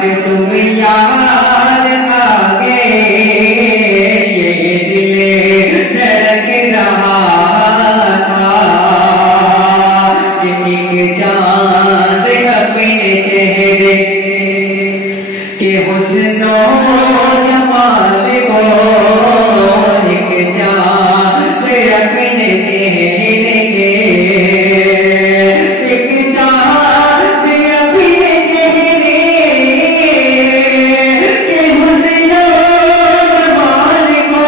तक तुम याद आ गए, ये दिल धड़क रहा था कि एक चांद अपने चेहरे के हुस्न जमाल को, एक चांद अपने चेहरे के, एक चांद अपने चेहरे के हुस्न जमाल को,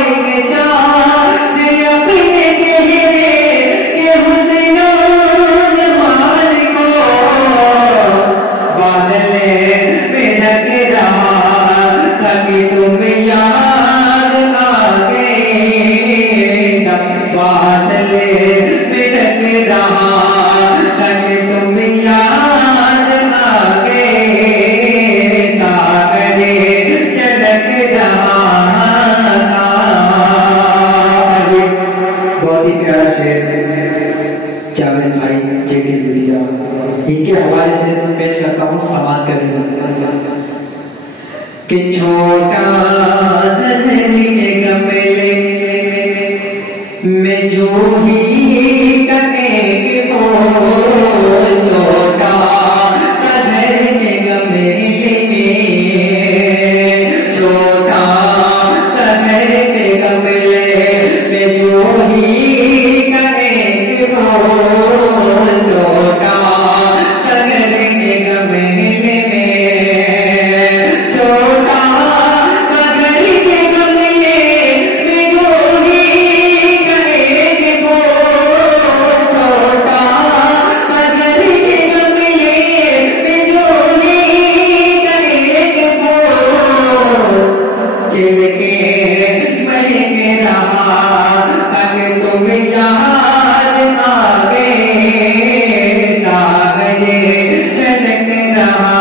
एक चांद अपने चेहरे के हुस्न जमाल को, बादल में ढक रहा था कि तुम याद आ गए, बादल में ढक रहा था कि तुम याद आ गए, सागर चलक रहा था। बहुत ही प्यारा शेर जावेद भाई जेडी लुधिया, इनके हवाले से पेश करता हूँ समाज करेगा कि छोटा सदर के गमले में जो ही कटेंगे वो, छोटा सदर के गमले में, छोटा सदर के गमले में जो ही कटेंगे वो, छोटा सदर के गमले में, छोटा सदर के गमले में जो ही करेंगे वो, छोटा सदर के गमले में जो ही करेंगे वो, खिल के महक रहा तक तुम याद आ गए, सागर छलक रहा